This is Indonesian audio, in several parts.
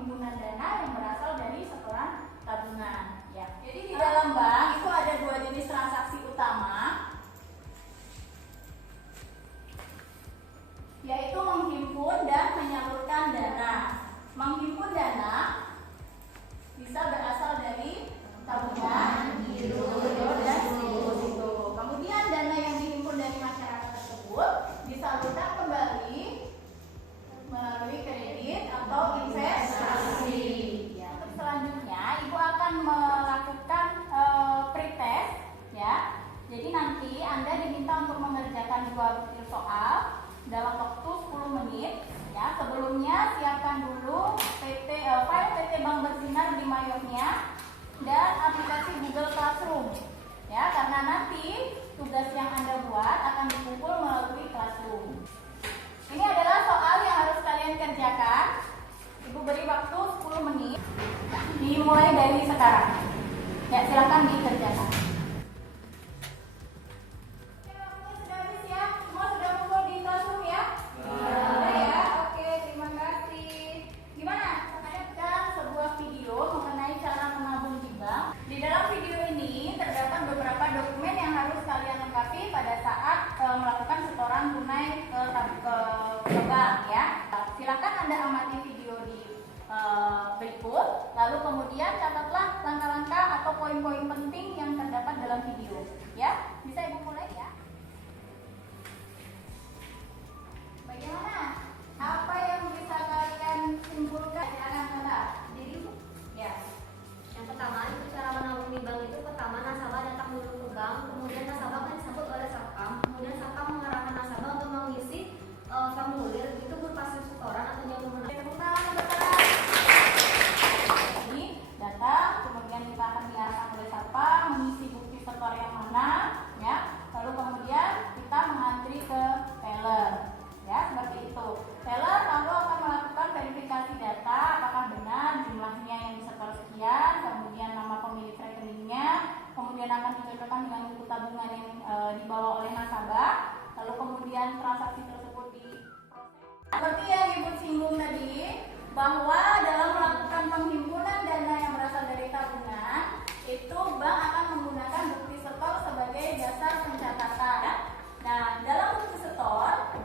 penghimpunan dana yang berasal dari setoran tabungan. Ya. Jadi di dalam bank itu ada dua jenis transaksi utama, yaitu menghimpun dan menyalurkan dana. Menghimpun dana bisa berasal dari tabungan, giro, dan deposito. Kemudian dana yang dihimpun dari masyarakat tersebut disalurkan kembali melalui kredit atau investasi. Ya. Untuk selanjutnya, Ibu akan melakukan pretest, ya. Jadi nanti Anda diminta untuk mengerjakan dua butir soal dalam waktu 10 menit. Ya, sebelumnya siapkan dulu file PT Bank Bersinar di Mayornya dan aplikasi Google Classroom. Ya, karena nanti tugas yang Anda buat akan dikumpul melalui Classroom. Ini adalah soal yang harus kalian kerjakan. Ibu beri waktu 10 menit. Dimulai dari sekarang. Ya, silakan dikerjakan. Melakukan setoran tunai ke bank, ya. Silakan Anda amati video di berikut, lalu kemudian catatlah langkah-langkah atau poin-poin penting yang terdapat dalam video, ya. Bisa Ibu mulai, ya. Bagaimana? Apa yang bisa kalian simpulkan? Jadi, ya. Yang pertama itu cara menabung di bank itu pertama nasabah datang dulu ke bank, kemudian nasabah akan disambut oleh satpam, kemudian satpam mengarahkan nasabah untuk mengisi formulir itu berupa setoran atau jaminan. Jadi datang, kemudian kita akan diarahkan oleh satpam mengisi bukti setor yang mana, ya. Lalu kemudian kita mengantri ke teller, ya, seperti itu. Teller lalu akan melakukan verifikasi data apakah benar jumlahnya yang disetor sekian, kemudian nama pemilik rekeningnya, kemudian akan dicocokkan dengan buku tabungan yang dibawa oleh nasabah, lalu kemudian transaksi tersebut diproses. Seperti yang Ibu singgung tadi, bahwa dalam melakukan penghimpunan dana yang berasal dari tabungan, itu bank akan menggunakan bukti setor sebagai dasar pencatatan. Nah, dalam bukti setor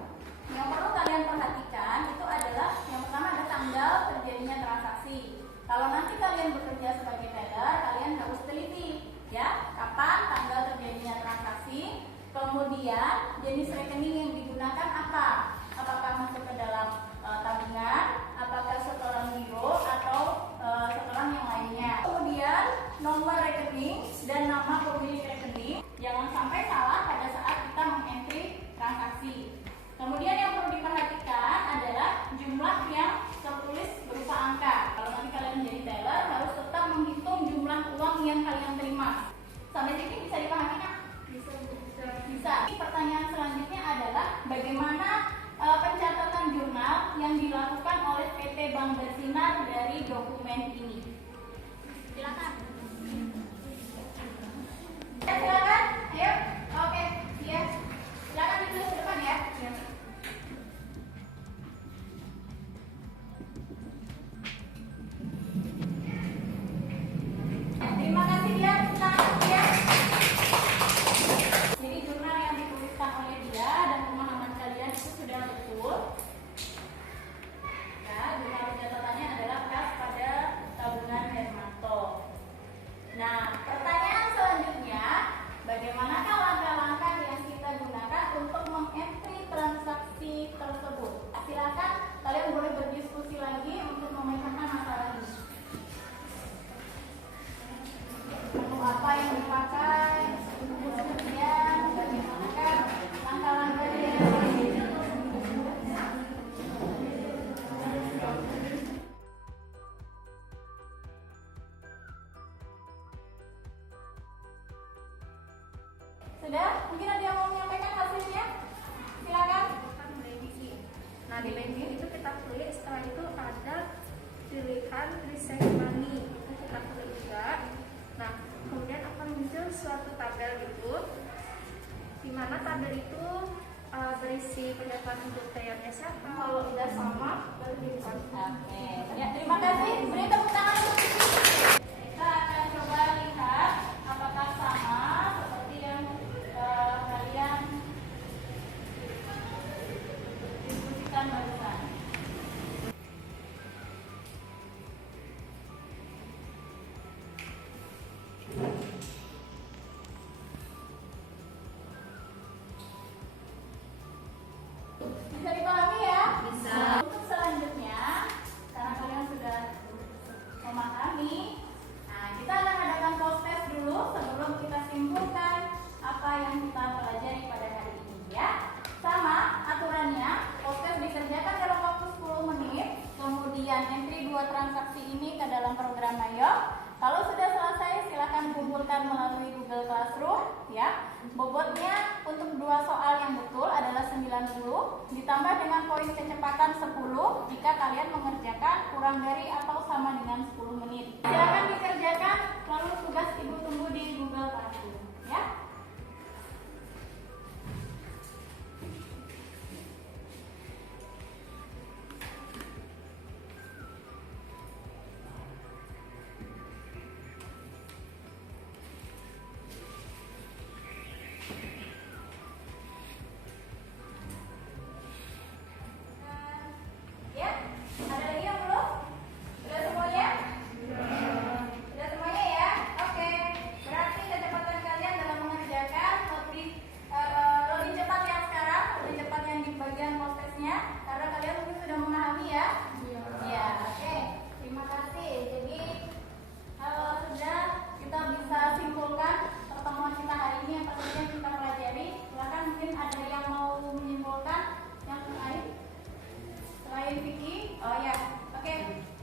yang perlu kalian perhatikan itu adalah yang pertama ada tanggal terjadinya transaksi. Kalau nanti kalian bekerja sebagai teller, kalian harus teliti, ya, kapan tanggal terjadinya transaksi, kemudian jenis rekening yang digunakan apa, apakah masuk ke dalam tabungan, apakah setoran giro atau setoran yang lainnya. Kemudian nomor rekening dan nama pemilik rekening, jangan sampai salah pada saat kita mengentry transaksi. Kemudian yang perlu diperhatikan adalah jumlah yang tertulis berupa angka. Kalau nanti kalian menjadi teller harus tetap menghitung jumlah uang yang kalian terima. Sampai sini bisa dipahami, Kak? Bisa. Pertanyaan selanjutnya adalah bagaimana pencatatan jurnal yang dilakukan oleh PT Bank Bersinar dari dokumen ini. Silakan. Silakan. Ayo. Oke. Ya. Silakan ditulis ke depan, ya. Terima kasih dia. Jadi jurnal yang dituliskan oleh dia dan pemahaman kalian itu sudah betul. Ya, jurnal catatannya adalah kas pada tabungan Hermanto. Nah, pertanyaan selanjutnya, bagaimanakah langkah-langkah yang kita gunakan untuk mengentry transaksi tersebut? Silakan kalian boleh berdiskusi lagi untuk memecahkan masalah ini. Menu apa yang dipakai? Kemudian bagaimanakah langkah-langkah yang sudah? Mungkin ada yang mau menyampaikan hasilnya? Silakan. Nah, di menu itu kita klik, setelah itu ada pilihan reset money, itu kita klik juga. Nah, kemudian akan muncul suatu tabel gitu, di mana tabel itu berisi pernyataan untuk TNS siapa. Kalau udah sama baru dibuat. Oke. Ya, terima Terima kasih. Beri tepuk tangan untuk Vicky. Kita akan coba lihat apakah sama seperti yang kalian diskusikan barusan. Bisa dipahami ya? Bisa. Untuk selanjutnya, karena kalian sudah memahami, nah kita akan adakan post test dulu sebelum kita simpulkan apa yang kita pelajari pada hari ini ya. Sama aturannya, post test dikerjakan dalam waktu 10 menit, kemudian entry 2 transaksi ini ke dalam program Ayo. Kalau sudah selesai, silakan kumpulkan melalui Google Classroom ya. Bobotnya untuk 2 soal yang betul adalah 90, ditambah dengan poin kecepatan 10 jika kalian mengerjakan kurang dari atau sama dengan 10 menit. Silakan dikerjakan, lalu tugas Ibu tunggu di Google Classroom ya. Ya, ada lagi yang belum? Sudah semuanya? Sudah semuanya ya? Oke. Berarti kecepatan kalian dalam mengerjakan lebih cepat yang sekarang, lebih cepat yang di bagian prosesnya, karena kalian mungkin sudah memahami ya? Iya. Oke. Terima kasih. Jadi sudah kita bisa simpulkan pertemuan kita hari ini apa saja yang kita pelajari. Silakan mungkin ada yang mau menyimpulkan yang lain? Selain Vicky, oh ya, oke,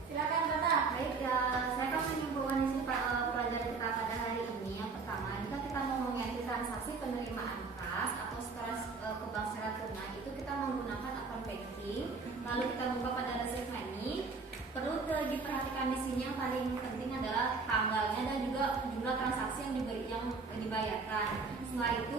silakan Tata. Baik, ya, saya akan menyimpulkan isi pelajaran kita pada hari ini. Yang pertama, jika kita mau mengenai transaksi penerimaan kas atau secara ke bank secara tunai, itu kita menggunakan account banking. Lalu kita buka pada receipt money. Perlu diperhatikan di sini yang paling penting adalah tanggalnya dan juga jumlah transaksi yang dibayarkan. Setelah itu